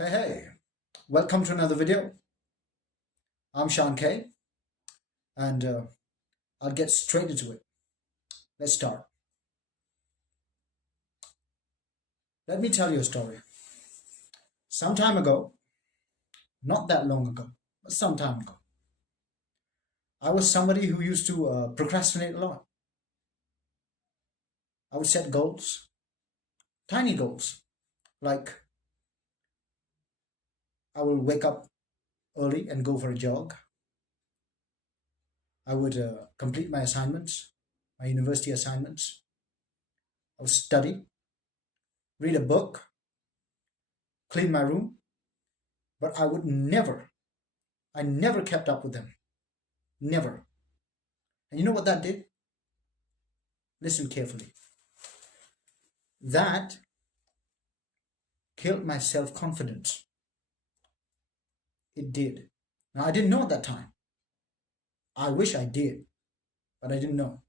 Hey, welcome to another video. I'm Sean K, and I'll get straight into it. Let's start. Let me tell you a story. Some time ago, not that long ago, but some time ago, I was somebody who used to procrastinate a lot. I would set goals, tiny goals, like I will wake up early and go for a jog. I would complete my assignments, my university assignments. I would study, read a book, clean my room, but I never kept up with them. Never. And you know what that did? Listen carefully. That killed my self confidence. It did. Now, I didn't know at that time. I wish I did, but I didn't know.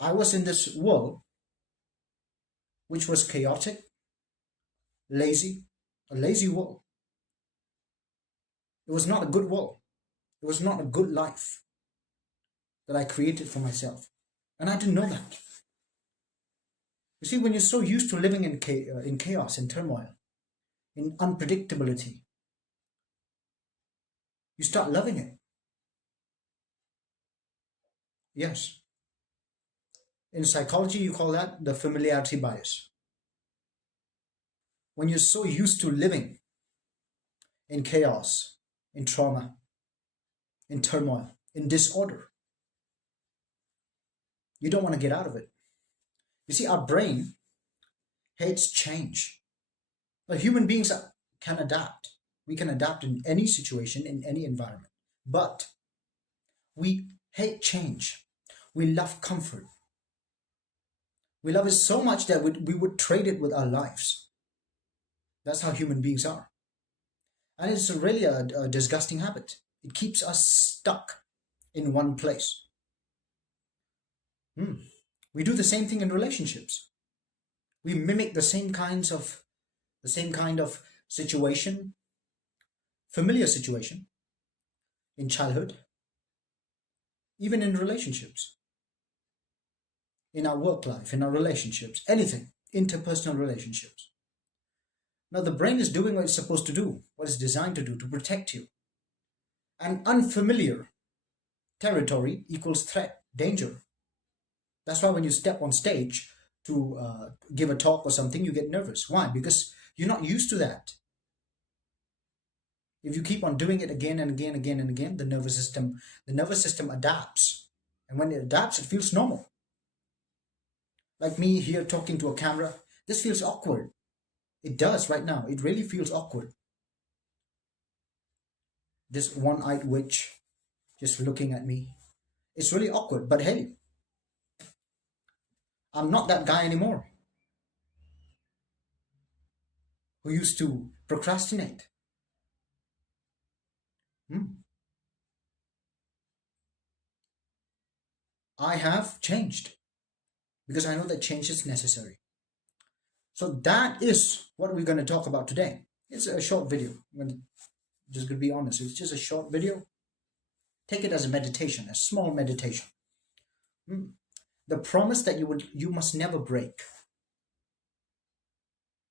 I was in this world which was chaotic, lazy, a lazy world. It was not a good world. It was not a good life that I created for myself. And I didn't know that. You see, when you're so used to living in chaos, in turmoil, in unpredictability, you start loving it. Yes. In psychology, you call that the familiarity bias. When you're so used to living in chaos, in trauma, in turmoil, in disorder, you don't want to get out of it. You see, our brain hates change. But human beings can adapt. We can adapt in any situation, in any environment. But we hate change. We love comfort. We love it so much that we would trade it with our lives. That's how human beings are. And it's really a disgusting habit. It keeps us stuck in one place. Hmm. We do the same thing in relationships. We mimic the same kind of situation, familiar situation in childhood, even in relationships, in our work life, in our relationships, anything, interpersonal relationships. Now, the brain is doing what it's supposed to do, what it's designed to do to protect you. And unfamiliar territory equals threat, danger. That's why when you step on stage to give a talk or something, you get nervous. Why? Because you're not used to that. If you keep on doing it again and again, again and again, the nervous system adapts. And when it adapts, it feels normal. Like me here talking to a camera, this feels awkward. It does right now. It really feels awkward. This one-eyed witch just looking at me. It's really awkward. But hey, I'm not that guy anymore who used to procrastinate. Hmm. I have changed because I know that change is necessary. So that is what we're going to talk about today. It's a short video. I'm just going to be honest. It's just a short video. Take it as a meditation, a small meditation. Hmm. The promise that you must never break.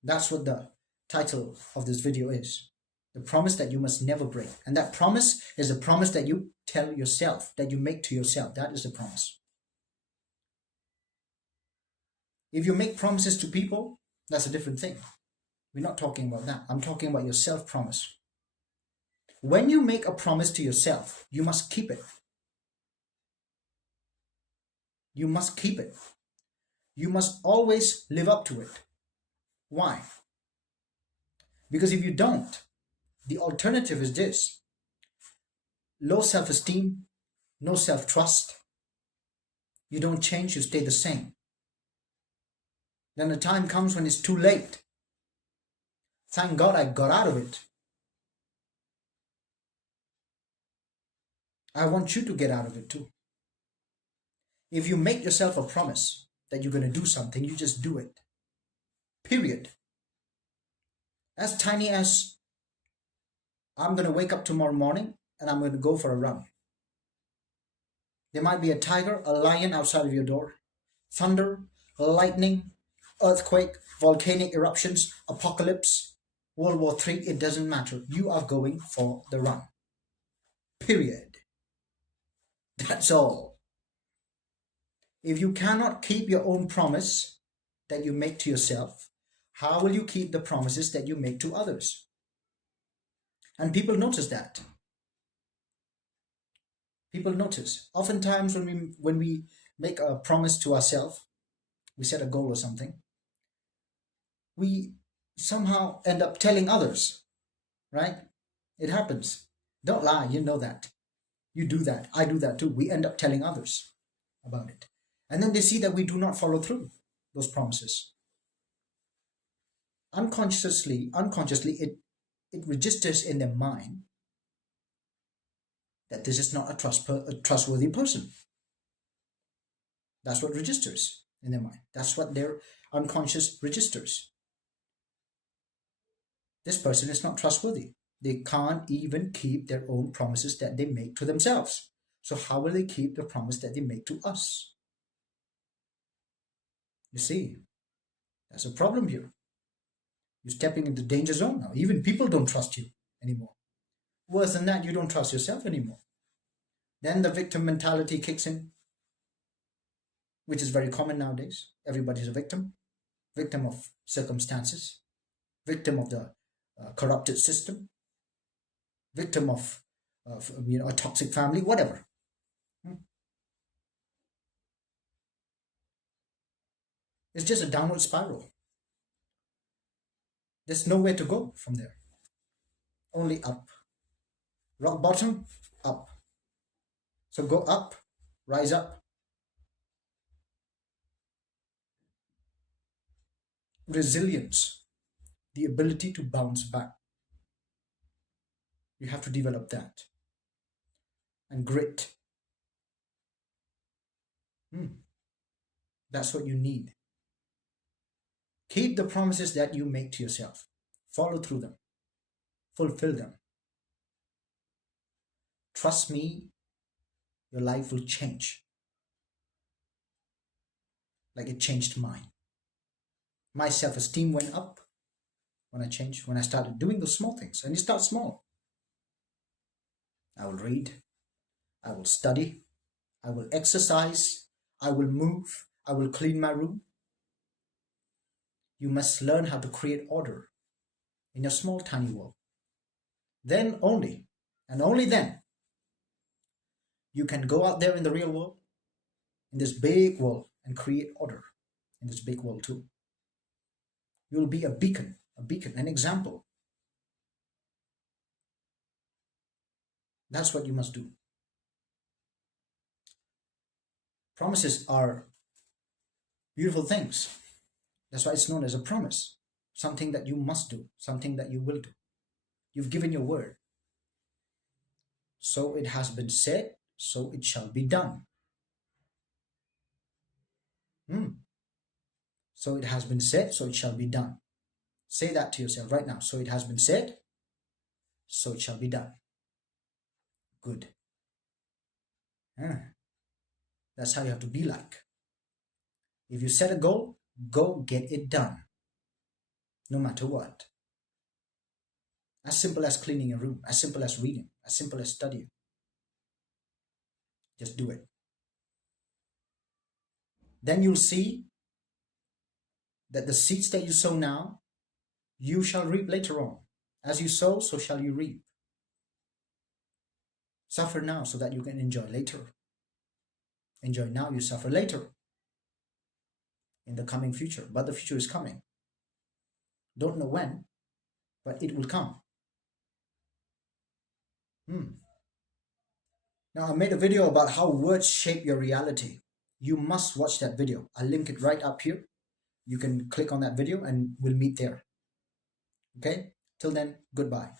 That's what the title of this video is. The promise that you must never break. And that promise is a promise that you tell yourself, that you make to yourself. That is the promise. If you make promises to people, that's a different thing. We're not talking about that. I'm talking about your self promise. When you make a promise to yourself, you must keep it. You must keep it. You must always live up to it. Why? Because if you don't, the alternative is this: low self esteem, no self trust. You don't change, you stay the same. Then the time comes when it's too late. Thank God I got out of it. I want you to get out of it too. If you make yourself a promise that you're going to do something, you just do it. Period. As tiny as I'm going to wake up tomorrow morning and I'm going to go for a run. There might be a tiger, a lion outside of your door, thunder, lightning, earthquake, volcanic eruptions, apocalypse, World War III, it doesn't matter. You are going for the run. Period. That's all. If you cannot keep your own promise that you make to yourself, how will you keep the promises that you make to others? And people notice that. People notice. Oftentimes when we make a promise to ourselves, we set a goal or something, we somehow end up telling others, right? It happens. Don't lie, you know that. You do that. I do that too. We end up telling others about it. And then they see that we do not follow through those promises. Unconsciously, it registers in their mind that this is not a trustworthy person. That's what registers in their mind. That's what their unconscious registers. This person is not trustworthy. They can't even keep their own promises that they make to themselves. So how will they keep the promise that they make to us? You see, that's a problem here. You're stepping into danger zone now. Even people don't trust you anymore. Worse than that, you don't trust yourself anymore. Then the victim mentality kicks in, which is very common nowadays. Everybody's a victim of circumstances, victim of the corrupted system, victim of a toxic family, whatever. It's just a downward spiral. There's nowhere to go from there. Only up. Rock bottom, up. So go up, rise up. Resilience, the ability to bounce back. You have to develop that. And grit. That's what you need. Keep the promises that you make to yourself. Follow through them. Fulfill them. Trust me, your life will change. Like it changed mine. My self-esteem went up when I started doing those small things. And you start small. I will read. I will study. I will exercise. I will move. I will clean my room. You must learn how to create order in your small, tiny world. Then only, and only then, you can go out there in the real world, in this big world, and create order in this big world too. You will be a beacon, an example. That's what you must do. Promises are beautiful things. That's why it's known as a promise. Something that you must do, something that you will do. You've given your word. So it has been said, so it shall be done. So it has been said, so it shall be done. Say that to yourself right now. So it has been said, so it shall be done. Good. That's how you have to be like. If you set a goal, go get it done. No matter what. As simple as cleaning your room, as simple as reading, as simple as studying. Just do it. Then you'll see that the seeds that you sow now, you shall reap later on. As you sow, so shall you reap. Suffer now so that you can enjoy later. Enjoy now, you suffer later. In the coming future. But the future is coming. Don't know when, but it will come. Now, I made a video about how words shape your reality. You must watch that video. I'll link it right up here. You can click on that video and we'll meet there. Okay? Till then, goodbye.